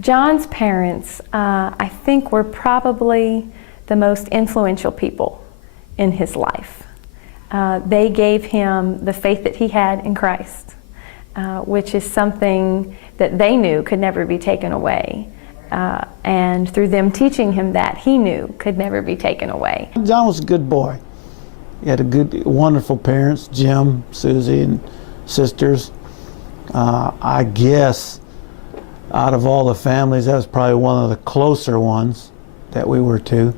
John's parents, I think, were probably the most influential people in his life. They gave him the faith that he had in Christ, which is something that they knew could never be taken away. And through them teaching him that, he knew could never be taken away. John was a good boy. He had wonderful parents, Jim, Susie, and sisters. I guess out of all the families, that was probably one of the closer ones that we were to.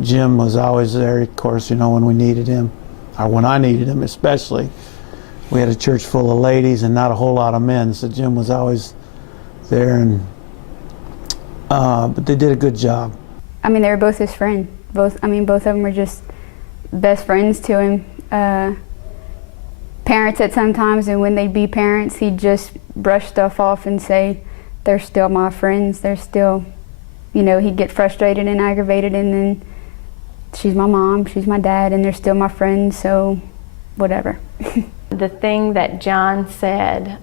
Jim was always there, of course, when we needed him, or when I needed him especially. We had a church full of ladies and not a whole lot of men, so Jim was always there. And but they did a good job. I mean, they were both his friends. Both of them were just best friends to him. Parents at sometimes, and when they'd be parents, he'd just brush stuff off and say, they're still my friends, they're still, he'd get frustrated and aggravated, and then she's my mom, she's my dad, and they're still my friends, so whatever. The thing that John said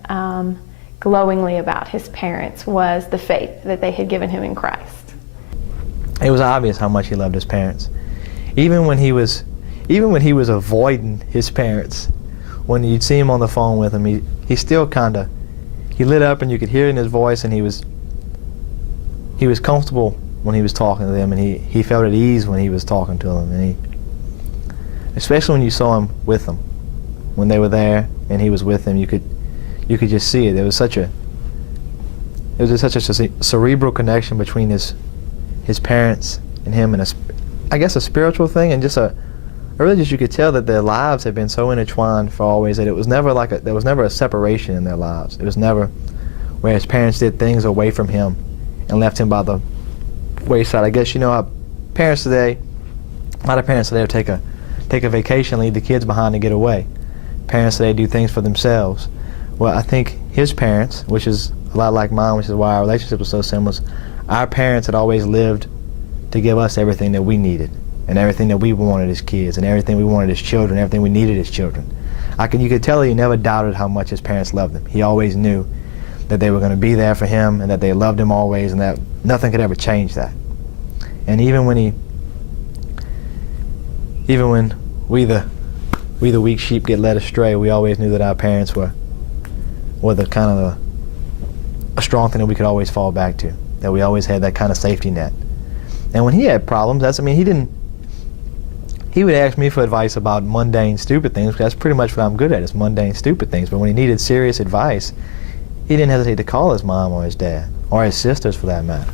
glowingly about his parents was the faith that they had given him in Christ. It was obvious how much he loved his parents. Even when he was avoiding his parents, when you'd see him on the phone with him, he still he lit up, and you could hear it in his voice, and he was comfortable when he was talking to them, and he felt at ease when he was talking to them, and especially when you saw him with them, when they were there and he was with them, you could just see it. There was such a cerebral connection between his parents and him, and I guess a spiritual thing, and you could tell that their lives had been so intertwined for always that it was never there was never a separation in their lives. It was never where his parents did things away from him and left him by the wayside. I guess how parents today, a lot of parents today will take a vacation, leave the kids behind and get away. Parents today do things for themselves. Well, I think his parents, which is a lot like mine, which is why our relationship was so similar, our parents had always lived to give us everything that we needed, and everything that we wanted as kids, and everything we wanted as children, everything we needed as children. You could tell he never doubted how much his parents loved him. He always knew that they were going to be there for him, and that they loved him always, and that nothing could ever change that. And even when we the weak sheep get led astray, we always knew that our parents were the a strong thing that we could always fall back to, that we always had that kind of safety net. And when he had problems, he would ask me for advice about mundane, stupid things, because that's pretty much what I'm good at, is mundane, stupid things. But when he needed serious advice, he didn't hesitate to call his mom or his dad, or his sisters for that matter.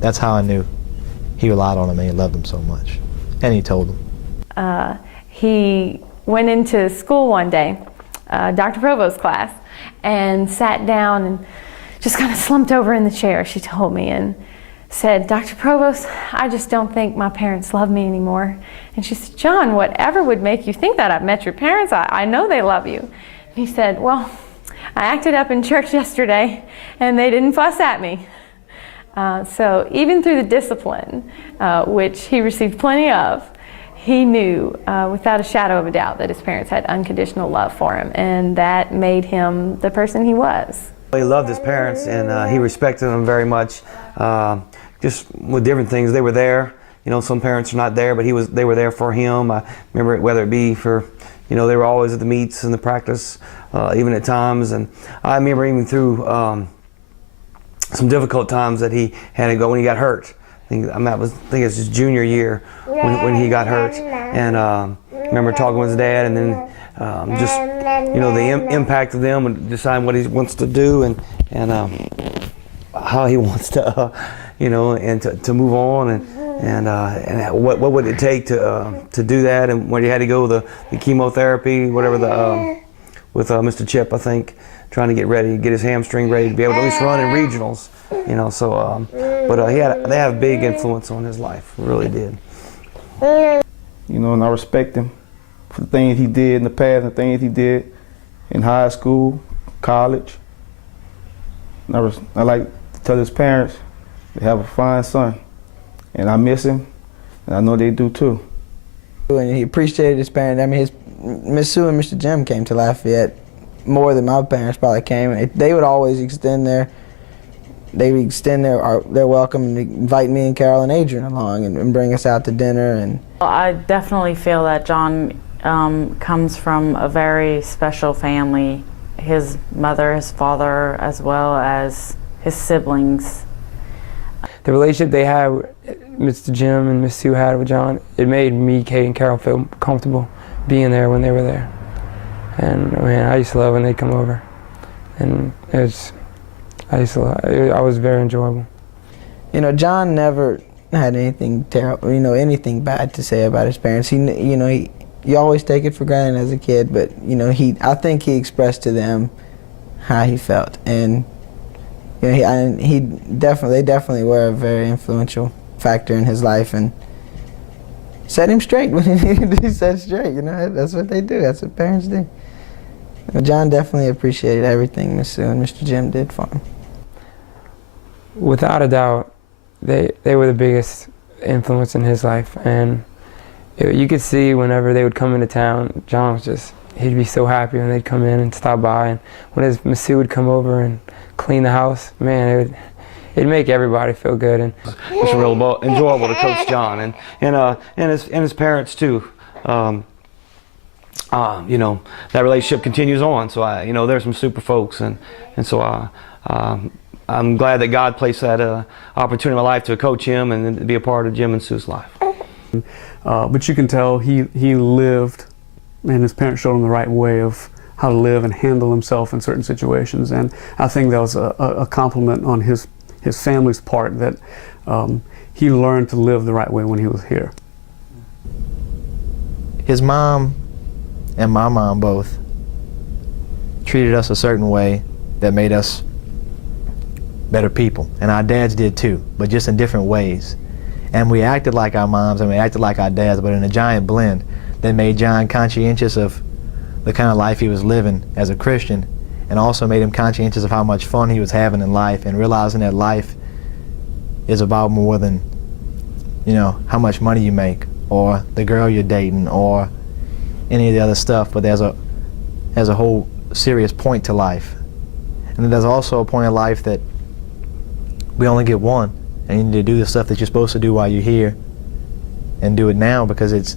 That's how I knew he relied on them and he loved them so much. And he told them. He went into school one day, Dr. Provost's class, and sat down and just kind of slumped over in the chair, she told me, and said, "Dr. Provost, I just don't think my parents love me anymore." And she said, "John, whatever would make you think that? I've met your parents. I know they love you." And he said, "Well, I acted up in church yesterday and they didn't fuss at me." So even through the discipline, which he received plenty of, he knew without a shadow of a doubt that his parents had unconditional love for him, and that made him the person he was. He loved his parents, and he respected them very much. Just with different things, they were there. Some parents are not there, but they were there for him. I remember whether it be for, they were always at the meets and the practice, even at times. And I remember even through some difficult times that he had to go when he got hurt. I think it was his junior year when he got hurt, and I remember talking with his dad, and then just the impact of them and deciding what he wants to do and how he wants to and to move on and what would it take to do that, and when he had to go the chemotherapy, whatever with Mr. Chip, I think, trying to get his hamstring ready to be able to at least run in regionals, but they had a big influence on his life, really did. And I respect him for the things he did in the past and the things he did in high school, college. I like to tell his parents they have a fine son, and I miss him, and I know they do too. And he appreciated his parents. Miss Sue and Mr. Jim came to Lafayette more than my parents probably came. They would always extend their they extend their welcome and invite me and Carol and Adrian along and bring us out to dinner. And I definitely feel that John comes from a very special family. His mother, his father, as well as his siblings. The relationship they had, Mr. Jim and Miss Sue had with John, it made me, Kate, and Carol feel comfortable being there when they were there. And man, I used to love when they'd come over. And I was very enjoyable. You know, John never had anything terrible, anything bad to say about his parents. You always take it for granted as a kid, but I think he expressed to them how he felt, and they definitely were a very influential factor in his life, and set him straight when he needed to be set straight. That's what they do. That's what parents do. John definitely appreciated everything Miss Sue and Mr. Jim did for him. Without a doubt, they were the biggest influence in his life, and you could see whenever they would come into town, John was just, he'd be so happy when they'd come in and stop by. And when Miss Sue would come over and clean the house, man, it'd make everybody feel good. And it's real enjoyable to coach John and his parents too. That relationship continues on. So there's some super folks, and so I'm glad that God placed that opportunity in my life to coach him and to be a part of Jim and Sue's life. But you can tell he lived, and his parents showed him the right way of how to live and handle himself in certain situations. And I think that was a compliment on his family's part, that he learned to live the right way when he was here. His mom and my mom both treated us a certain way that made us better people, and our dads did too, but just in different ways. And we acted like our moms and we acted like our dads, but in a giant blend that made John conscientious of the kind of life he was living as a Christian, and also made him conscientious of how much fun he was having in life, and realizing that life is about more than, how much money you make, or the girl you're dating, or any of the other stuff, but there's a whole serious point to life. And then there's also a point of life that we only get one, and you need to do the stuff that you're supposed to do while you're here, and do it now, because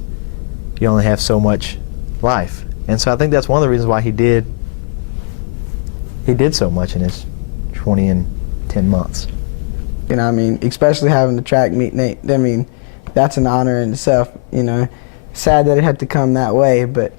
you only have so much life. And so I think that's one of the reasons why he did so much in his 20 and 10 months. Especially having the track meet, that's an honor in itself. Sad that it had to come that way, but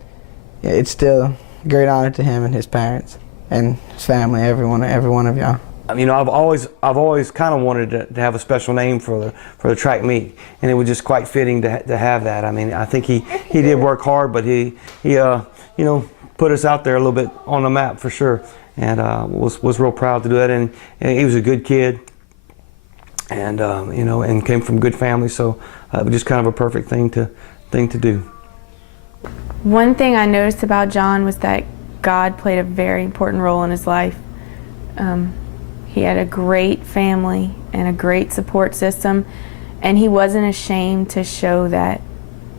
it's still a great honor to him and his parents and his family, every one of y'all. I've always kind of wanted to have a special name for the track meet, and it was just quite fitting to have that. I think he did work hard, but he put us out there a little bit on the map for sure, and was real proud to do that. And he was a good kid, and and came from good family, so it was just kind of a perfect thing to do. One thing I noticed about John was that God played a very important role in his life. He had a great family and a great support system, and he wasn't ashamed to show that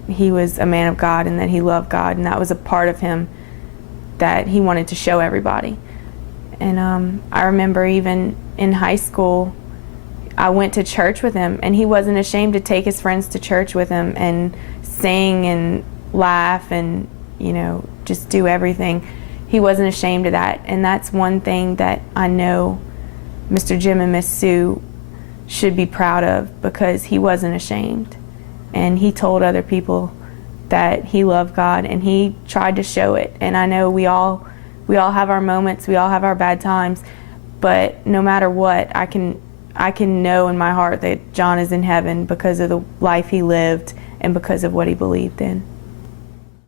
he was a man of God and that he loved God, and that was a part of him that he wanted to show everybody. And I remember even in high school, I went to church with him, and he wasn't ashamed to take his friends to church with him and sing and laugh and just do everything. He wasn't ashamed of that, and that's one thing that I know Mr. Jim and Miss Sue should be proud of, because he wasn't ashamed, and he told other people that he loved God, and he tried to show it. And I know we all have our moments, we all have our bad times, but no matter what, I can know in my heart that John is in heaven because of the life he lived and because of what he believed in.